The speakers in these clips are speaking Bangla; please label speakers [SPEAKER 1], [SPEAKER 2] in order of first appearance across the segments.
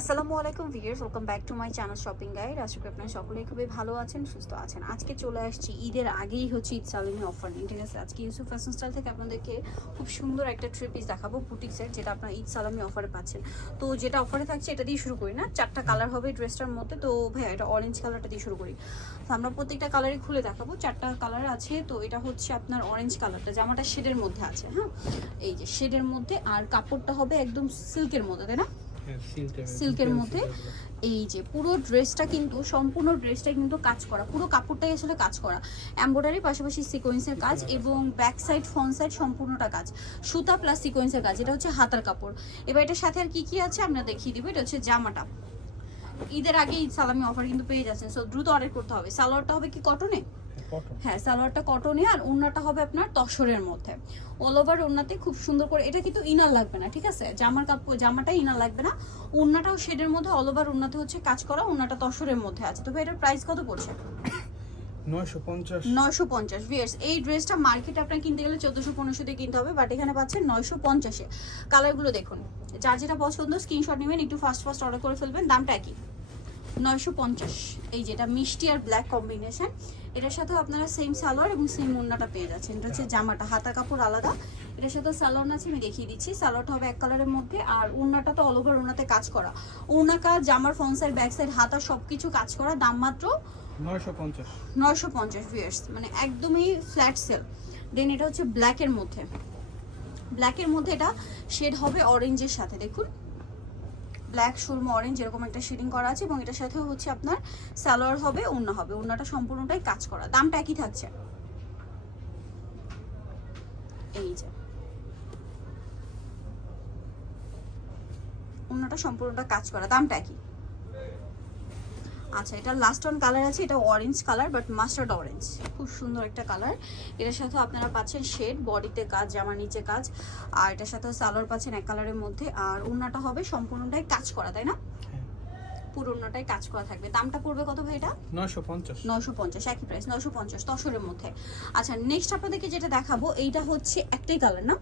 [SPEAKER 1] আসসালামু আলাইকুম viewers welcome back to my channel shopping guide আশা করি আপনারা সকলেই খুবই ভালো আছেন, সুস্থ আছেন। আজকে চলে আসছি, ঈদের আগেই হচ্ছে ঈদ সালামি অফার নিয়ে। ঠিক আছে, আজকে ইউসুফ ফ্যাশন স্টাইল থেকে আপনাদেরকে খুব সুন্দর একটা থ্রি পিস দেখাবো বুটিক্সের যেটা আপনারা ঈদ সালামি অফারে পাচ্ছেন। তো যেটা অফারে থাকছে, এটা দিয়ে শুরু করি না। চারটা কালার হবে ড্রেসটার মধ্যে। তো ভাইয়া, এটা অরেঞ্জ কালারটা দিয়ে শুরু করি। তো আমরা প্রত্যেকটা কালারই খুলে দেখাবো। চারটা কালার আছে, তো এটা হচ্ছে আপনার অরেঞ্জ কালারটা জামাটা শেডের মধ্যে আছে হ্যাঁ? এই যে শেডের মধ্যে, আর কাপড়টা হবে একদম সিল্কের মধ্যে, তাই না? সিল্কের মধ্যে। এই যে পুরো ড্রেসটা কিন্তু সম্পূর্ণ ড্রেসটা কিন্তু কাজ করা। পুরো কাপড়টাই আসলে কাজ করা। এমব্রয়ডারি পাশাপাশি সিকোয়েন্সের কাজ এবং ব্যাক সাইড ফ্রন্ট সাইড সম্পূর্ণটা কাজ। সুতা প্লাস সিকোয়েন্সের কাজ এটা হচ্ছে হাতার কাপড়। এবার এটার সাথে আর কি কি আছে আমরা দেখিয়ে দিব। এটা হচ্ছে জামাটা। ঈদের আগে ঈদ সালামি অফার কিন্তু পেয়ে যাচ্ছেন সো দ্রুত অর্ডার করতে হবে। সালোয়ারটা হবে কি কটনে হ্যাঁ সালোয়ারটা কটনে আর ওড়নাটা হবে আপনার তসরের মধ্যে। অল ওভার ওড়নাতে খুব সুন্দর করে এটা কিন্তু ইনার লাগবে না ঠিক আছে? জামার কাপড় জামাটা ইনার লাগবে না। ওড়নাটাও শেডের মধ্যে অল ওভার ওড়নাতে হচ্ছে কাজ করা ওড়নাটা তসরের মধ্যে আছে। তবে এটার প্রাইস কত পড়ছে?
[SPEAKER 2] নয়শো পঞ্চাশ।
[SPEAKER 1] নয়শো পঞ্চাশ ভিয়ার্স এই ড্রেসটা মার্কেটে আপনার কিনতে গেলে চোদ্দোশো পনেরোশো দিয়ে কিনতে হবে বাট এখানে পাচ্ছেন নয়শো পঞ্চাশে। কালারগুলো দেখুন যার যেটা পছন্দ স্ক্রিনশট নেবেন একটু ফাস্ট ফাস্ট অর্ডার করে ফেলবেন দামটা একই। নয়শো পঞ্চাশ। এই যেটা মিষ্টি আর ব্ল্যাক কম্বিনেশন এটার সাথেও আপনারা সেম সালোয়ার এবং সেম ওড়নাটা পেয়ে যাচ্ছেন। এটা হচ্ছে জামাটা হাতা কাপড় আলাদা। এটার সাথে সালোয়ার আছে আমি দেখিয়ে দিচ্ছি। সালোয়ারটা হবে এক কালারের মধ্যে আর ওড়নাটা তো অল ওভার ওড়নাতে কাজ করা। ওড়না কাজ জামার ফ্রন্ট সাইড ব্যাক সাইড হাতা সব কিছু কাজ করা দাম মাত্র
[SPEAKER 2] নয়শো পঞ্চাশ।
[SPEAKER 1] ভিয়ার্স মানে একদমই ফ্ল্যাট সেল দেন এটা হচ্ছে ব্ল্যাকের মধ্যে। ব্ল্যাকের মধ্যে এটা শেড হবে অরেঞ্জের সাথে দেখুন। ব্ল্যাক সুরমা অরেঞ্জ এরকম একটা শেডিং করা আছে এবং এটার সাথে হচ্ছে আপনার স্যালোয়ার হবে, ওড়না হবে। ওড়নাটা সম্পূর্ণটাই কাজ করা। দামটা একই থাকছে। এই যে। ওড়নাটা সম্পূর্ণটা কাজ করা। দামটা একই। আচ্ছা এটা লাস্ট অন কালার আছে এটা orange colour but mustard orange খুব সুন্দর একটা কালার এটার সাথে আপনারা পাচ্ছেন শেড বডিতে কাজ জামার নিচে কাজ। আর এটার সাথে সালোয়ার পাচ্ছেন এক কালারের মধ্যে। আর ওড়নাটা হবে সম্পূর্ণটাই কাজ করা তাই না? পুরো ওড়নাটাই কাজ করা থাকবে। দামটা পড়বে কত ভাই এটা?
[SPEAKER 2] নয়শো পঞ্চাশ।
[SPEAKER 1] নয়শো পঞ্চাশ একই প্রাইস নয়শো পঞ্চাশ তসরের মধ্যে। আচ্ছা নেক্সট আপনাদেরকে যেটা দেখাবো এইটা হচ্ছে একটাই কালার না?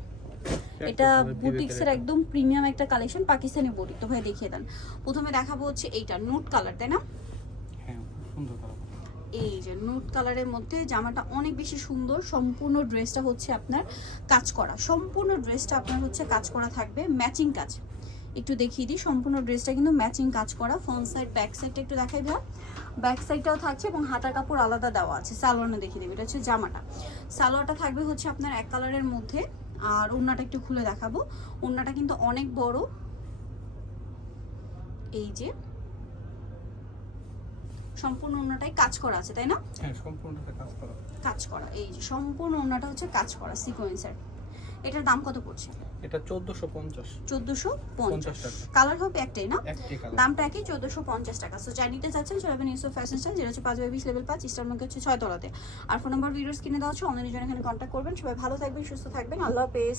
[SPEAKER 1] এটা বুটিক্সের একদম প্রিমিয়াম একটা কালেকশন পাকিস্তানি বুটিক তো ভাই দেখিয়ে দেন। প্রথমে দেখাবো হচ্ছে এইটা নোট কালার তাই না?
[SPEAKER 2] হ্যাঁ সুন্দর
[SPEAKER 1] এই যে নুট কালারের মধ্যে জামাটা অনেক বেশি সুন্দর, সম্পূর্ণ ড্রেসটা হচ্ছে আপনার কাজ করা। সম্পূর্ণ ড্রেসটা আপনার হচ্ছে কাজ করা থাকবে ম্যাচিং কাজ। একটু দেখিয়ে দিই, সম্পূর্ণ ড্রেসটা কিন্তু ম্যাচিং কাজ করা ফ্রন্ট সাইড ব্যাক সাইডটা একটু দেখাই দেওয়া ব্যাক সাইডটাও থাকছে এবং হাতার কাপড় আলাদা দেওয়া আছে সালোয়ারটা দেখিয়ে দেবে। এটা হচ্ছে জামাটা। সালোয়ারটা থাকবে হচ্ছে আপনার এক কালারের মধ্যে। আর ওড়নাটা একটু খুলে দেখাবো। ওড়নাটা কিন্তু অনেক বড়। এই যে সম্পূর্ণ ওড়নাটাই কাজ করা আছে তাই না?
[SPEAKER 2] হ্যাঁ সম্পূর্ণটা কাজ করা।
[SPEAKER 1] কাজ করা এই যে সম্পূর্ণ ওড়নাটা হচ্ছে কাজ করা সিকোয়েন্সের এটার দাম কত পড়ছে?
[SPEAKER 2] এটা চোদ্দশো পঞ্চাশ।
[SPEAKER 1] চোদ্দোশো পঞ্চাশ।
[SPEAKER 2] পঞ্চাশ টাকা।
[SPEAKER 1] কালার হবে একটাই না? দামটা একই চোদ্দোশো পঞ্চাশ টাকা। সো যাই নিতে চাচ্ছেন চলে যাবেন ইউসুফ ফ্যাশন স্টাইল যেটা হচ্ছে পাঁচ বাই বিশ লেভেল পাঁচ ইস্টার মার্কেট হচ্ছে ছয় তলাতে। আর ফোন নম্বর ভিডিওস কিনে দেওয়া হচ্ছে অনলাইনে জন্য এখানে কন্ট্যাক্ট করবেন। সবাই ভালো থাকবেন সুস্থ থাকবেন। আল্লাহ হাফেজ।